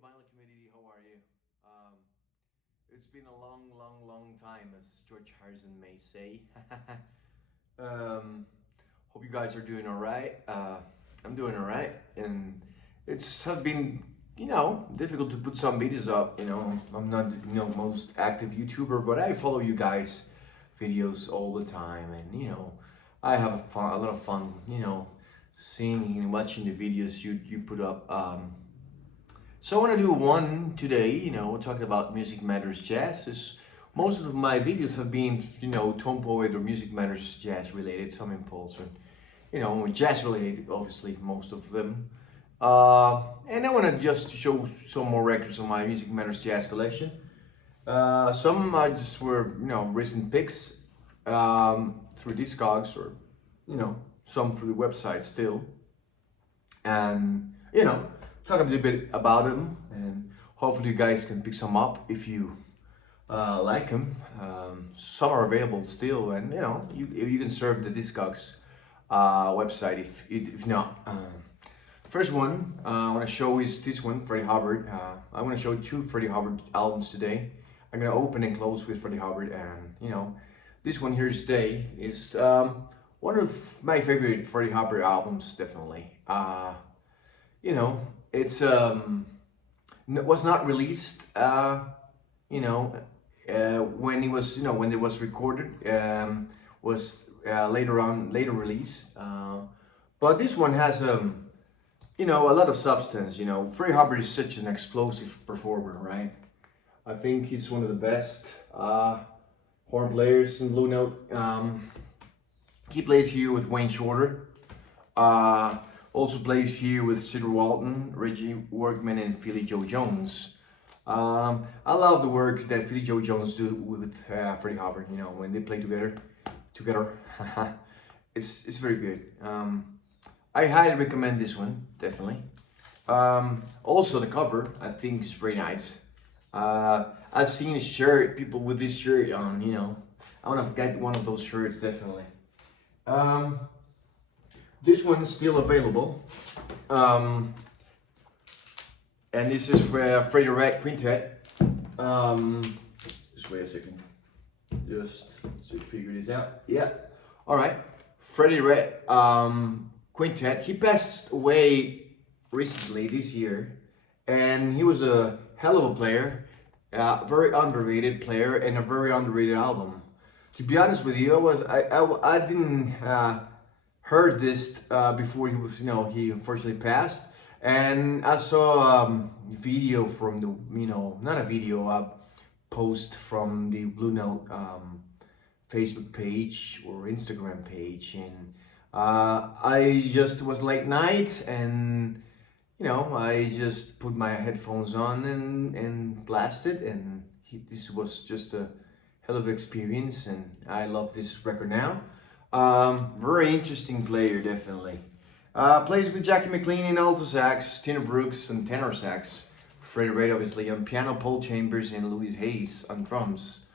vinyl community, how are you? Um, it's been a long time, as George Harrison may say. um, Hope you guys are doing all right. I'm doing all right, and it's have been difficult to put some videos up. I'm not most active YouTuber, but I follow you guys videos all the time, and I have a lot of fun. Seeing and watching the videos you put up. So I want to do one today, we're talking about Music Matters Jazz. Most of my videos have been, tone poet or Music Matters Jazz related, some impulse, or, jazz related, obviously, most of them. And I want to just show some more records on my Music Matters Jazz collection. Some just were, recent picks through Discogs or, some through the website still. And, talk a little bit about them, and hopefully you guys can pick some up if you like them. Some are available still, and you can serve the Discogs website if not. First one I want to show is this one, Freddie Hubbard. I want to show two Freddie Hubbard albums today. I'm gonna open and close with Freddie Hubbard, and this one here today is one of my favorite Freddie Hubbard albums, definitely. It's was not released when it was when it was recorded, was later released, but this one has a lot of substance. Freddie Hubbard is such an explosive performer, right? I think he's one of the best horn players in Blue Note. He plays here with Wayne Shorter. Also plays here with Cedar Walton, Reggie Workman, and Philly Joe Jones. I love the work that Philly Joe Jones do with Freddie Harvard. When they play together, it's very good. I highly recommend this one, definitely. Also the cover, I think is very nice. I've seen a shirt, people with this shirt on. I want to get one of those shirts, definitely. This one is still available, and this is Freddie Red Quintet. Just wait a second, just to figure this out. Yeah, all right. Freddie Red Quintet. He passed away recently this year, and he was a hell of a player, very underrated player, and a very underrated album. To be honest with you, I didn't. Heard this before he was, he unfortunately passed, and I saw a video from the, not a video, a post from the Bluno Facebook page or Instagram page, and I just was late night, and I just put my headphones on and blasted, and this was just a hell of an experience, and I love this record now. Very interesting player, definitely. Plays with Jackie McLean in alto sax, Tina Brooks on tenor sax, Freddie Red obviously on piano, Paul Chambers and Louis Hayes on drums.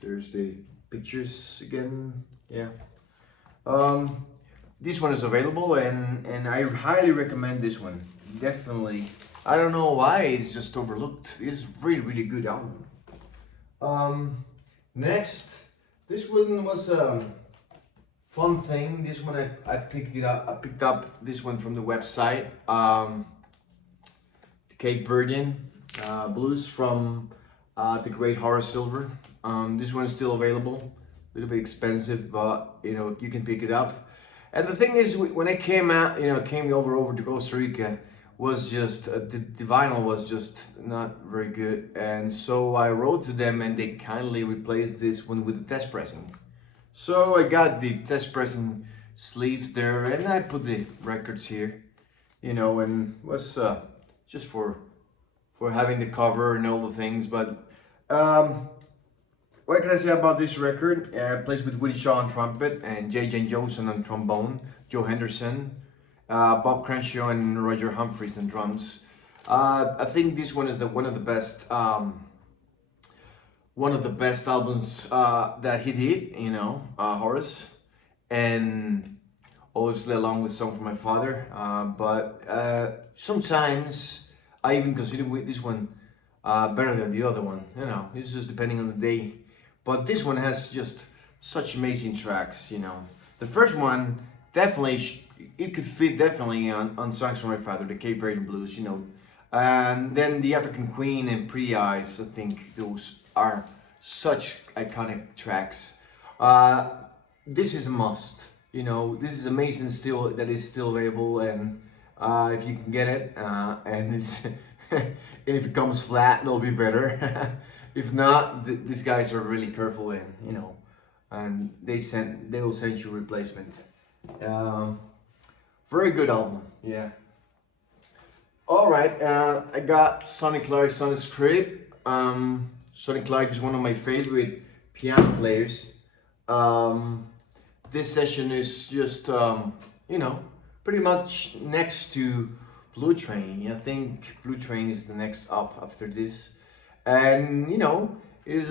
There's the pictures again. Yeah. This one is available, and I highly recommend this one. Definitely. I don't know why it's just overlooked. It's really good album. Next, this one was fun thing. This one I picked it up. I picked up this one from the website. Cape Verdean blues from the great Horace Silver. This one is still available. A little bit expensive, but you can pick it up. And the thing is, when I came out, came over to Costa Rica, was just the vinyl was just not very good, and so I wrote to them, and they kindly replaced this one with a test pressing. So I got the test pressing sleeves there, and I put the records here, and was just for having the cover and all the things. But what can I say about this record? It plays with Woody Shaw on trumpet and J.J. Johnson on trombone, Joe Henderson, Bob Crenshaw and Roger Humphreys on drums. I think this one is one of the best. One of the best albums that he did, Horace, and obviously along with Song for My Father. But sometimes I even consider this one better than the other one. You know, it's just depending on the day. But this one has just such amazing tracks. You know, the first one definitely it could fit definitely on songs from my father, the Cape Verdean Blues. You know, and then the African Queen and Pretty Eyes. I think those are such iconic tracks. Uh, this is a must. You know, this is amazing still that is still available, and if you can get it, and it's and if it comes flat, it'll be better. If not, these guys are really careful, and you know, and they will send you a replacement. Very good album, yeah. All right, I got Sonny Clark's on the script. Sonny Clark is one of my favorite piano players. This session is just, you know, pretty much next to Blue Train. I think Blue Train is the next up after this. And, you know, it's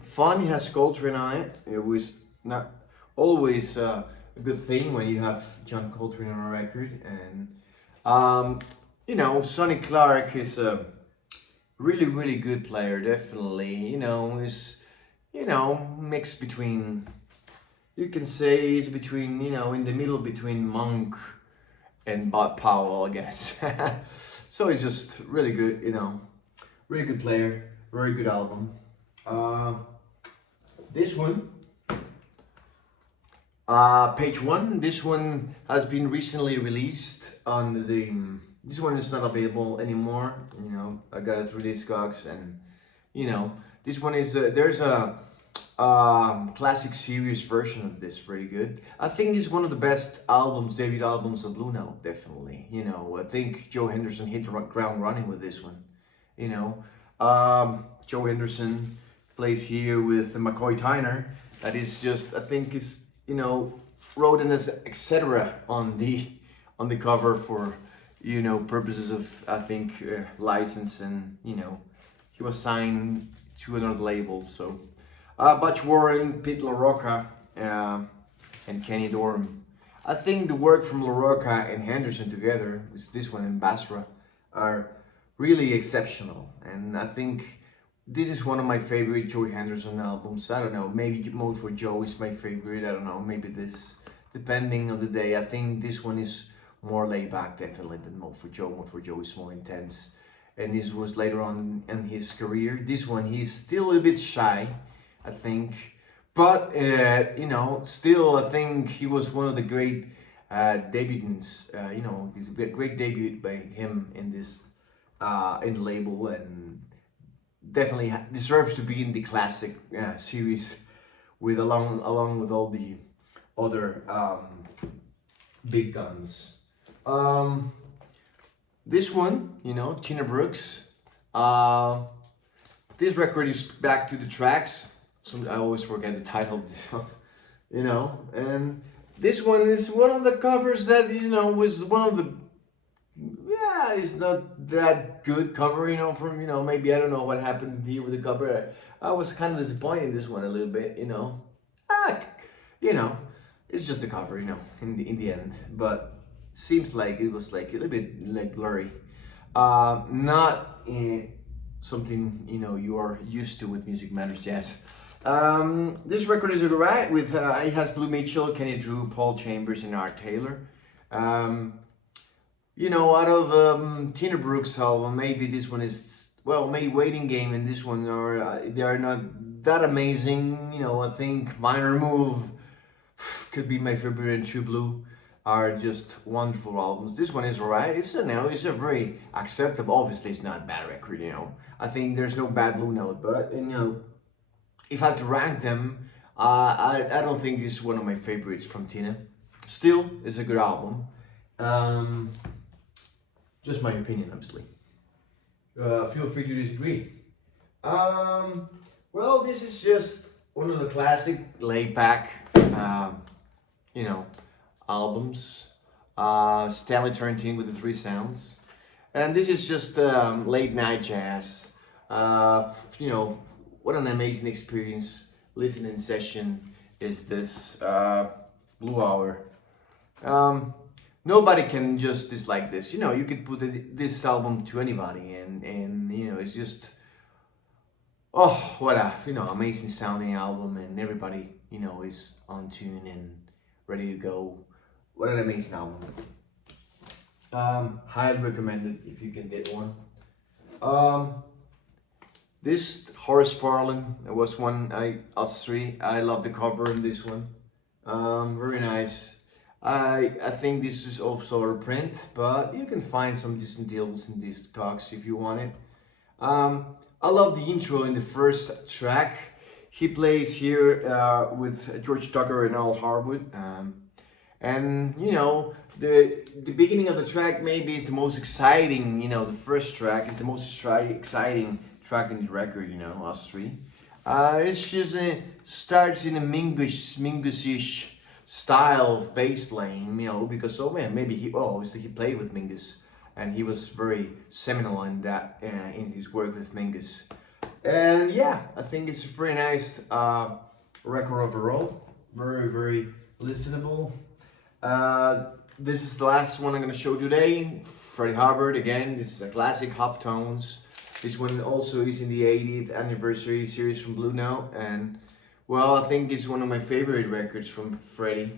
fun, it has Coltrane on it. It was not always a good thing when you have John Coltrane on a record. And, you know, Sonny Clark is a really, really good player, definitely. You know, is, you know, mixed between, you can say he's between, you know, in the middle between Monk and Bud Powell, I guess. So he's just really good, you know, really good player, very good album. This one, page one, this one has been recently released on the, this one is not available anymore, you know, I got it through Discogs, and, you know, this one is, there's a classic series version of this, very good. I think it's one of the best albums, debut albums of Bluno, definitely. You know, I think Joe Henderson hit the ground running with this one. You know, Joe Henderson plays here with McCoy Tyner. That is just, I think, is, you know, wrote in as etc. on the cover for, you know, purposes of, I think, license, and you know, he was signed to another label, so. Butch Warren, Pete LaRocca, and Kenny Dorham. I think the work from LaRocca and Henderson together, with this one and Basra, are really exceptional. And I think this is one of my favorite Joey Henderson albums. I don't know, maybe Mode for Joe is my favorite. I don't know, maybe this, depending on the day. I think this one is more laid back, definitely, than Mode for Joe. Mode for Joe is more intense. And this was later on in his career. This one, he's still a bit shy, I think, but you know, still I think he was one of the great debutants. You know, it's a great debut by him in this in the label, and definitely deserves to be in the classic series with along with all the other big guns. This one, you know, Tina Brooks. This record is back to the tracks. So I always forget the title of this one, you know, and this one is one of the covers that, you know, was one of the, yeah, it's not that good cover, you know, from, you know, maybe, I don't know what happened here with the cover. I was kind of disappointed in this one a little bit, you know, you know, it's just a cover, you know, in the end, but seems like it was like a little bit like blurry, not something, you know, you are used to with Music Matters Jazz. This record is alright with it has Blue Mitchell, Kenny Drew, Paul Chambers, and Art Taylor. You know, out of Tina Brooks' album, maybe this one is, well, maybe Waiting Game and this one are they are not that amazing. You know, I think Minor Move could be my favorite, and True Blue are just wonderful albums. This one is alright. It's a, you know, it's a very acceptable. Obviously, it's not a bad record. You know, I think there's no bad Blue Note, but you know, if I had to rank them, I don't think this is one of my favorites from Tina. Still, it's a good album. Just my opinion, obviously. Feel free to disagree. Well, this is just one of the classic laid-back, you know, albums. Stanley Turrentine with the Three Sounds, and this is just late-night jazz. You know, what an amazing experience listening session is this Blue Hour. nobody can just dislike this. You know, you could put this album to anybody, and you know, it's just, oh, what a, you know, amazing sounding album, and everybody, you know, is on tune and ready to go. What an amazing album. Highly recommended if you can get one. This Horace Parker was one us three. I love the cover in this one. Very nice. I think this is also a print, but you can find some decent deals in these talks if you want it. I love the intro in the first track. He plays here with George Tucker and Al Harwood. And you know, the beginning of the track maybe is the most exciting. You know, the first track is the most exciting track in the record. You know, us three. It's just starts in a Mingus-ish style of bass playing. You know, because oh man, maybe obviously he played with Mingus, and he was very seminal in that in his work with Mingus. And yeah, I think it's a pretty nice record overall. Very listenable. This is the last one I'm going to show today. Freddy Harvard again. This is a classic Hop Tones. This one also is in the 80th anniversary series from Bluno, and well, I think it's one of my favorite records from Freddie.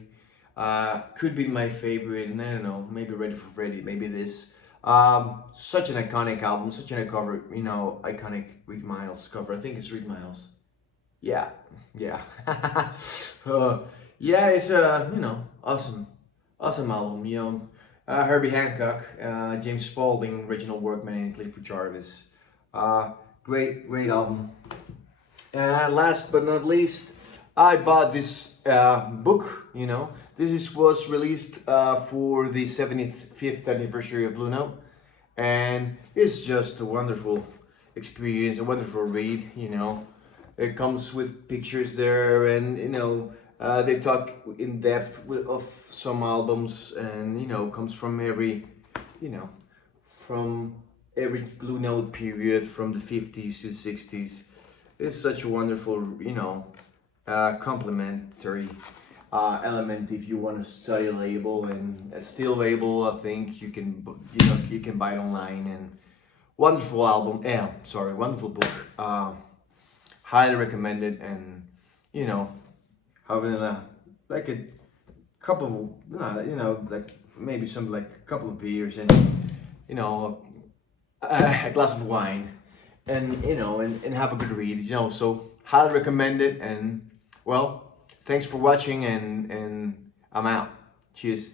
Could be my favorite, and I don't know, maybe Ready for Freddie, maybe this. Such an iconic album, such an cover, you know, iconic Reed Miles cover. I think it's Reed Miles. Yeah. Yeah, it's a, you know, awesome album. You know, Herbie Hancock, James Spaulding, Reginald Workman, and Clifford Jarvis. Great album. And last but not least, I bought this book. You know, was released for the 75th anniversary of Bluno, and it's just a wonderful experience, a wonderful read. You know, it comes with pictures there, and you know, they talk in depth of some albums, and you know, comes from every Blue Note period, from the 50s to 60s. It's such a wonderful, you know, complementary element if you want to study a label, and a steel label. I think you can buy it online, and wonderful album. Wonderful book. Highly recommended, and you know, having like a couple, you know, like maybe some like a couple of beers, and you know, a glass of wine, and you know, and have a good read. You know, so highly recommend it. And well, thanks for watching, and I'm out. Cheers.